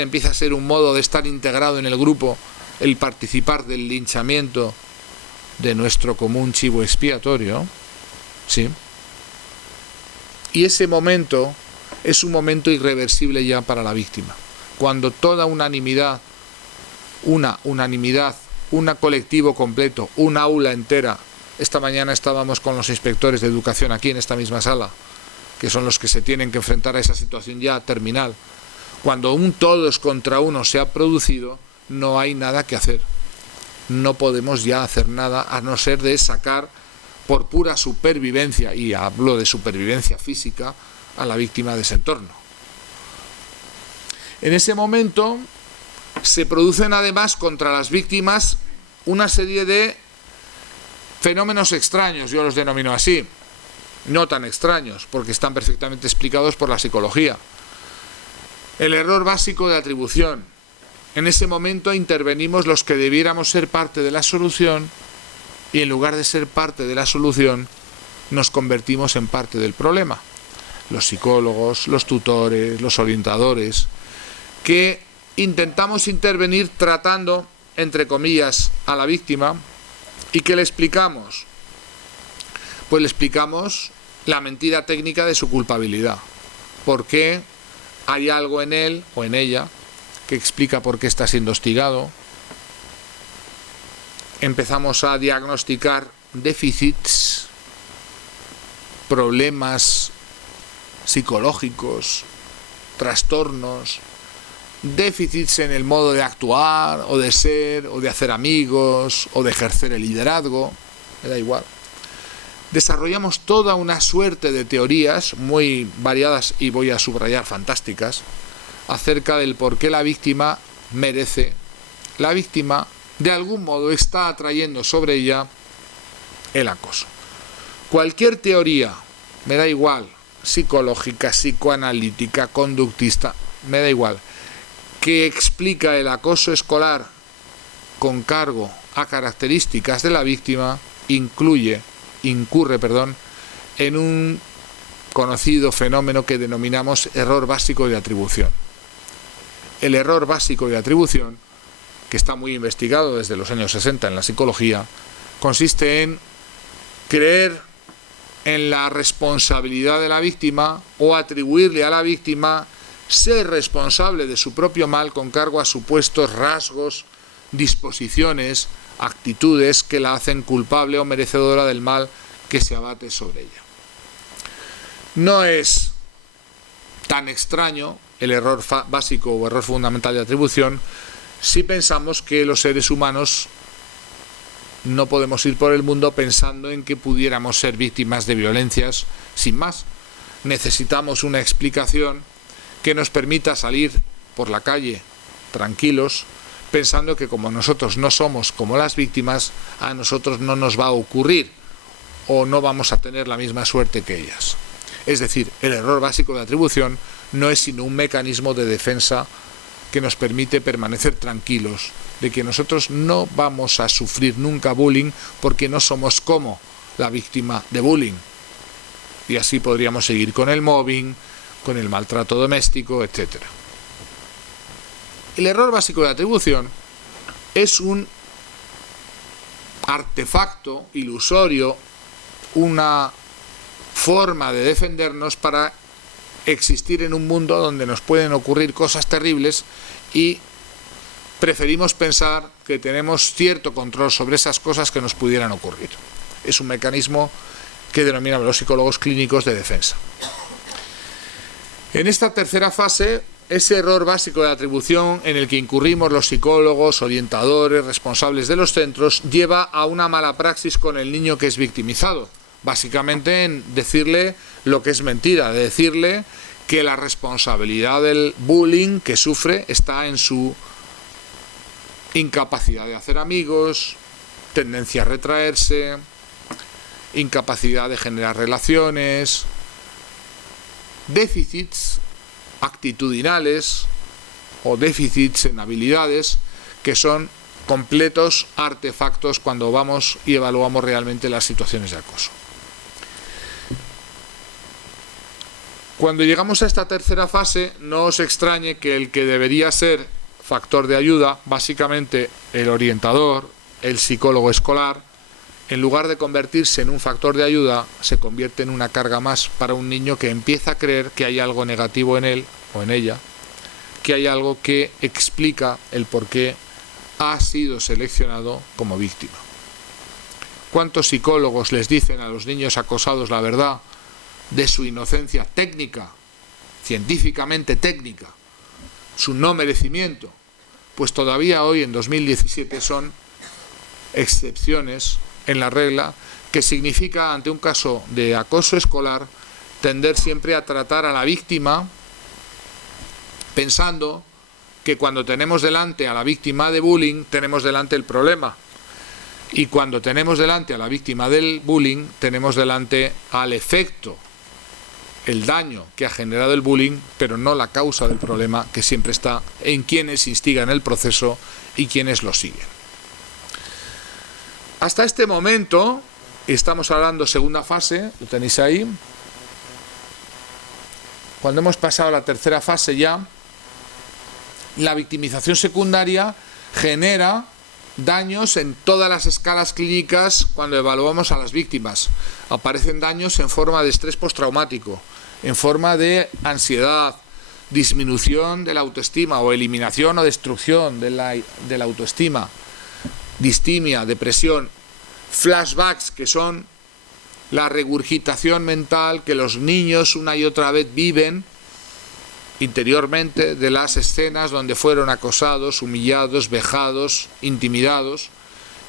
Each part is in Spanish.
empieza a ser un modo de estar integrado en el grupo, el participar del linchamiento de nuestro común chivo expiatorio, ¿sí? Y ese momento es un momento irreversible ya para la víctima, cuando toda unanimidad, un colectivo completo, un aula entera. Esta mañana estábamos con los inspectores de educación aquí en esta misma sala, que son los que se tienen que enfrentar a esa situación ya terminal. Cuando un todos contra uno se ha producido, no hay nada que hacer. No podemos ya hacer nada a no ser de sacar por pura supervivencia, y hablo de supervivencia física, a la víctima de ese entorno. En ese momento se producen además contra las víctimas una serie de fenómenos extraños, yo los denomino así, no tan extraños, porque están perfectamente explicados por la psicología. El error básico de atribución. En ese momento intervenimos los que debiéramos ser parte de la solución, y en lugar de ser parte de la solución, nos convertimos en parte del problema. Los psicólogos, los tutores, los orientadores, que intentamos intervenir tratando, entre comillas, a la víctima. ¿Y qué le explicamos? Pues le explicamos la mentira técnica de su culpabilidad. ¿Por qué hay algo en él o en ella que explica por qué está siendo hostigado? Empezamos a diagnosticar déficits, problemas psicológicos, trastornos, déficits en el modo de actuar, o de ser, o de hacer amigos, o de ejercer el liderazgo, me da igual. Desarrollamos toda una suerte de teorías muy variadas, y voy a subrayar fantásticas, acerca del por qué la víctima merece. La víctima, de algún modo, está atrayendo sobre ella el acoso. Cualquier teoría, me da igual, psicológica, psicoanalítica, conductista, me da igual, que explica el acoso escolar con cargo a características de la víctima, incurre en un conocido fenómeno que denominamos error básico de atribución. El error básico de atribución, que está muy investigado desde los años 60 en la psicología, consiste en creer en la responsabilidad de la víctima, o atribuirle a la víctima ser responsable de su propio mal con cargo a supuestos rasgos, disposiciones, actitudes que la hacen culpable o merecedora del mal que se abate sobre ella. No es tan extraño el error básico o error fundamental de atribución si pensamos que los seres humanos no podemos ir por el mundo pensando en que pudiéramos ser víctimas de violencias sin más. Necesitamos una explicación que nos permita salir por la calle tranquilos, pensando que como nosotros no somos como las víctimas, a nosotros no nos va a ocurrir, o no vamos a tener la misma suerte que ellas. Es decir, el error básico de atribución no es sino un mecanismo de defensa que nos permite permanecer tranquilos de que nosotros no vamos a sufrir nunca bullying, porque no somos como la víctima de bullying. Y así podríamos seguir con el mobbing, con el maltrato doméstico, etc. El error básico de atribución es un artefacto ilusorio, una forma de defendernos para existir en un mundo donde nos pueden ocurrir cosas terribles, y preferimos pensar que tenemos cierto control sobre esas cosas que nos pudieran ocurrir. Es un mecanismo que denominamos los psicólogos clínicos de defensa. En esta tercera fase, ese error básico de atribución en el que incurrimos los psicólogos, orientadores, responsables de los centros, lleva a una mala praxis con el niño que es victimizado. Básicamente en decirle lo que es mentira, de decirle que la responsabilidad del bullying que sufre está en su incapacidad de hacer amigos, tendencia a retraerse, incapacidad de generar relaciones, déficits actitudinales o déficits en habilidades que son completos artefactos cuando vamos y evaluamos realmente las situaciones de acoso. Cuando llegamos a esta tercera fase, no os extrañe que el que debería ser factor de ayuda, básicamente el orientador, el psicólogo escolar, en lugar de convertirse en un factor de ayuda, se convierte en una carga más para un niño que empieza a creer que hay algo negativo en él o en ella, que hay algo que explica el por qué ha sido seleccionado como víctima. ¿Cuántos psicólogos les dicen a los niños acosados la verdad de su inocencia técnica, científicamente técnica, su no merecimiento? Pues todavía hoy, en 2017, son excepciones en la regla, que significa, ante un caso de acoso escolar, tender siempre a tratar a la víctima pensando que cuando tenemos delante a la víctima de bullying, tenemos delante el problema. Y cuando tenemos delante a la víctima del bullying, tenemos delante al efecto, el daño que ha generado el bullying, pero no la causa del problema, que siempre está en quienes instigan el proceso y quienes lo siguen. Hasta este momento, estamos hablando segunda fase, lo tenéis ahí. Cuando hemos pasado a la tercera fase ya, la victimización secundaria genera daños en todas las escalas clínicas cuando evaluamos a las víctimas. Aparecen daños en forma de estrés postraumático, en forma de ansiedad, disminución de la autoestima o eliminación o destrucción de la autoestima, distimia, depresión, flashbacks, que son la regurgitación mental que los niños una y otra vez viven interiormente de las escenas donde fueron acosados, humillados, vejados, intimidados,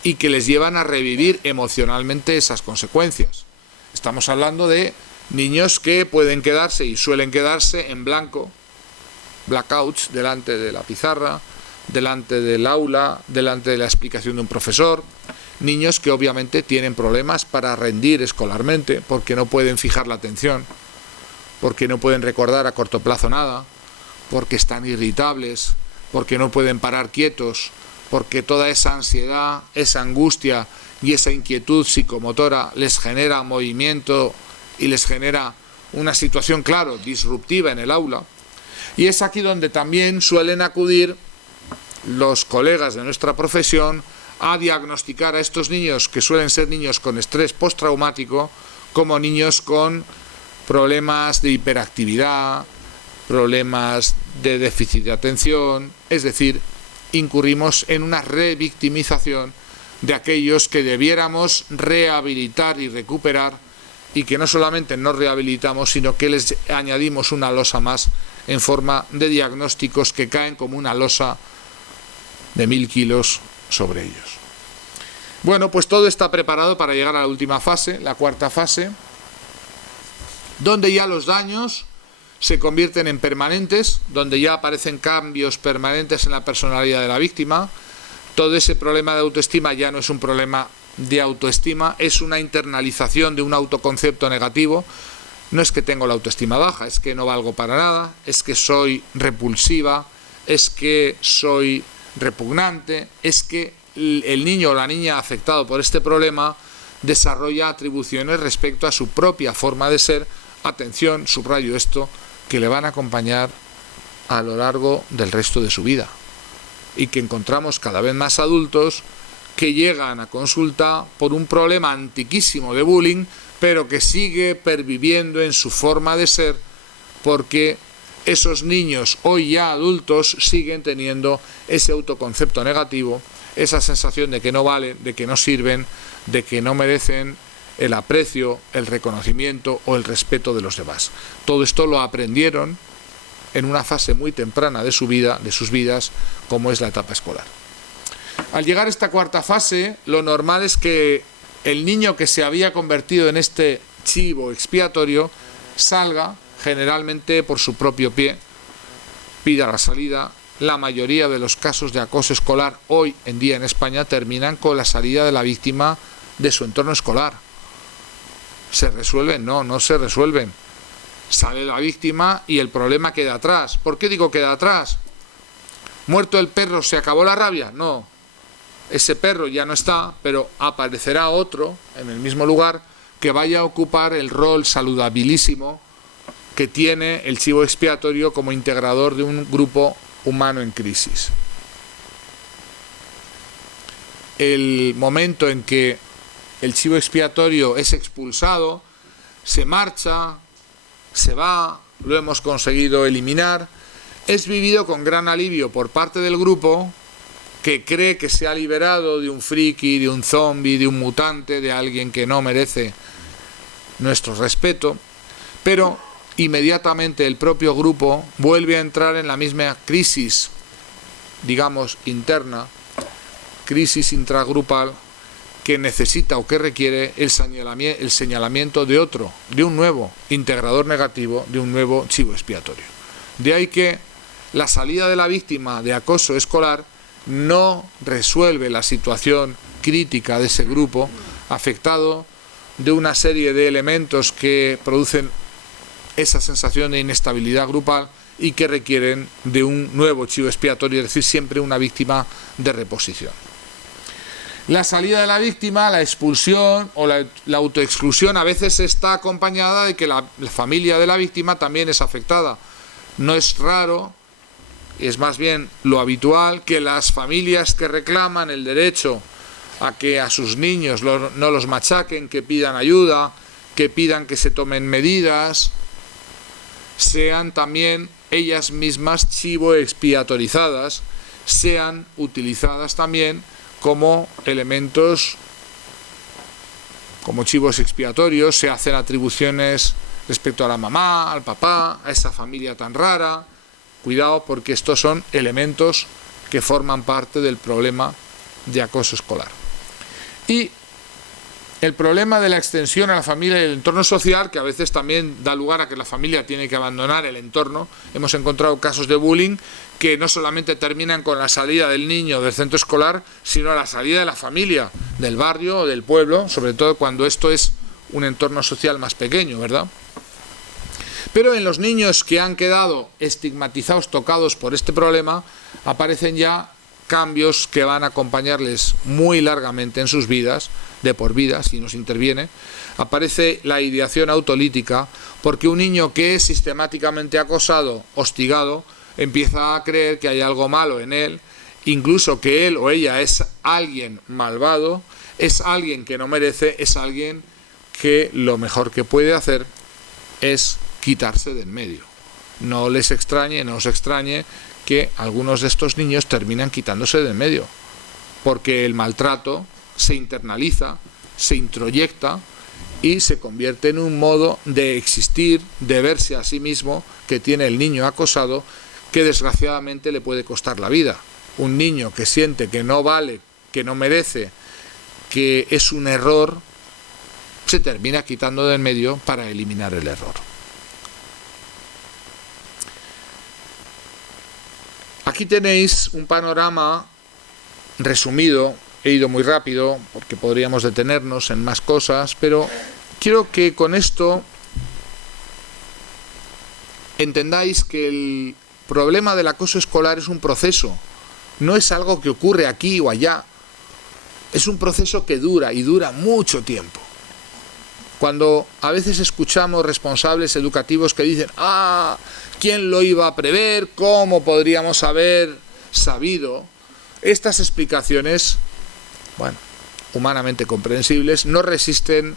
y que les llevan a revivir emocionalmente esas consecuencias. Estamos hablando de niños que pueden quedarse y suelen quedarse en blanco, blackouts, delante de la pizarra, delante del aula, delante de la explicación de un profesor. Niños que obviamente tienen problemas para rendir escolarmente porque no pueden fijar la atención, porque no pueden recordar a corto plazo nada, porque están irritables, porque no pueden parar quietos, porque toda esa ansiedad, esa angustia y esa inquietud psicomotora les genera movimiento y les genera una situación, claro, disruptiva en el aula. Y es aquí donde también suelen acudir los colegas de nuestra profesión a diagnosticar a estos niños, que suelen ser niños con estrés postraumático, como niños con problemas de hiperactividad, problemas de déficit de atención, es decir, incurrimos en una revictimización de aquellos que debiéramos rehabilitar y recuperar, y que no solamente no rehabilitamos, sino que les añadimos una losa más en forma de diagnósticos que caen como una losa de 1000 kilos sobre ellos. Bueno, pues todo está preparado para llegar a la última fase, la cuarta fase, donde ya los daños se convierten en permanentes, donde ya aparecen cambios permanentes en la personalidad de la víctima. Todo ese problema de autoestima ya no es un problema de autoestima, es una internalización de un autoconcepto negativo. No es que tengo la autoestima baja, es que no valgo para nada, es que soy repulsiva, es que soy repugnante, es que el niño o la niña afectado por este problema desarrolla atribuciones respecto a su propia forma de ser. Atención, subrayo esto, que le van a acompañar a lo largo del resto de su vida, y que encontramos cada vez más adultos que llegan a consulta por un problema antiquísimo de bullying, pero que sigue perviviendo en su forma de ser, porque esos niños hoy ya adultos siguen teniendo ese autoconcepto negativo, esa sensación de que no valen, de que no sirven, de que no merecen el aprecio, el reconocimiento o el respeto de los demás. Todo esto lo aprendieron en una fase muy temprana de su vida, de sus vidas, como es la etapa escolar. Al llegar a esta cuarta fase, lo normal es que el niño que se había convertido en este chivo expiatorio salga, generalmente por su propio pie, pida la salida. La mayoría de los casos de acoso escolar hoy en día en España terminan con la salida de la víctima de su entorno escolar. ¿Se resuelven? No, no se resuelven. Sale la víctima y el problema queda atrás. ¿Por qué digo queda atrás? ¿Muerto el perro se acabó la rabia? No. Ese perro ya no está, pero aparecerá otro en el mismo lugar que vaya a ocupar el rol saludabilísimo que tiene el chivo expiatorio como integrador de un grupo humano en crisis. El momento en que el chivo expiatorio es expulsado, se marcha, se va, lo hemos conseguido eliminar, es vivido con gran alivio por parte del grupo, que cree que se ha liberado de un friki, de un zombie, de un mutante, de alguien que no merece nuestro respeto, pero inmediatamente el propio grupo vuelve a entrar en la misma crisis, digamos, interna, crisis intragrupal, que necesita o que requiere el señalamiento de otro, de un nuevo integrador negativo, de un nuevo chivo expiatorio. De ahí que la salida de la víctima de acoso escolar no resuelve la situación crítica de ese grupo afectado de una serie de elementos que producen esa sensación de inestabilidad grupal y que requieren de un nuevo chivo expiatorio, es decir, siempre una víctima de reposición. La salida de la víctima, la expulsión o la autoexclusión a veces está acompañada de que la familia de la víctima también es afectada. No es raro, es más bien lo habitual, que las familias que reclaman el derecho a que a sus niños no los machaquen, que pidan ayuda, que pidan que se tomen medidas, sean también ellas mismas chivo expiatorizadas, sean utilizadas también como elementos, como chivos expiatorios, se hacen atribuciones respecto a la mamá, al papá, a esa familia tan rara. Cuidado, porque estos son elementos que forman parte del problema de acoso escolar. Y el problema de la extensión a la familia y el entorno social, que a veces también da lugar a que la familia tiene que abandonar el entorno. Hemos encontrado casos de bullying que no solamente terminan con la salida del niño del centro escolar, sino la salida de la familia, del barrio o del pueblo, sobre todo cuando esto es un entorno social más pequeño, ¿verdad? Pero en los niños que han quedado estigmatizados, tocados por este problema, aparecen ya cambios que van a acompañarles muy largamente en sus vidas, de por vida, si nos interviene. Aparece la ideación autolítica, porque un niño que es sistemáticamente acosado, hostigado, empieza a creer que hay algo malo en él, incluso que él o ella es alguien malvado, es alguien que no merece, es alguien que lo mejor que puede hacer es quitarse de en medio. No les extrañe, no os extrañe que algunos de estos niños terminan quitándose de en medio, porque el maltrato se internaliza, se introyecta y se convierte en un modo de existir, de verse a sí mismo que tiene el niño acosado, que desgraciadamente le puede costar la vida. Un niño que siente que no vale, que no merece, que es un error, se termina quitando de en medio para eliminar el error. Aquí tenéis un panorama resumido. He ido muy rápido porque podríamos detenernos en más cosas, pero quiero que con esto entendáis que el problema del acoso escolar es un proceso, no es algo que ocurre aquí o allá, es un proceso que dura y dura mucho tiempo. Cuando a veces escuchamos responsables educativos que dicen, ¿quién lo iba a prever? ¿Cómo podríamos haber sabido? Estas explicaciones, bueno, humanamente comprensibles, no resisten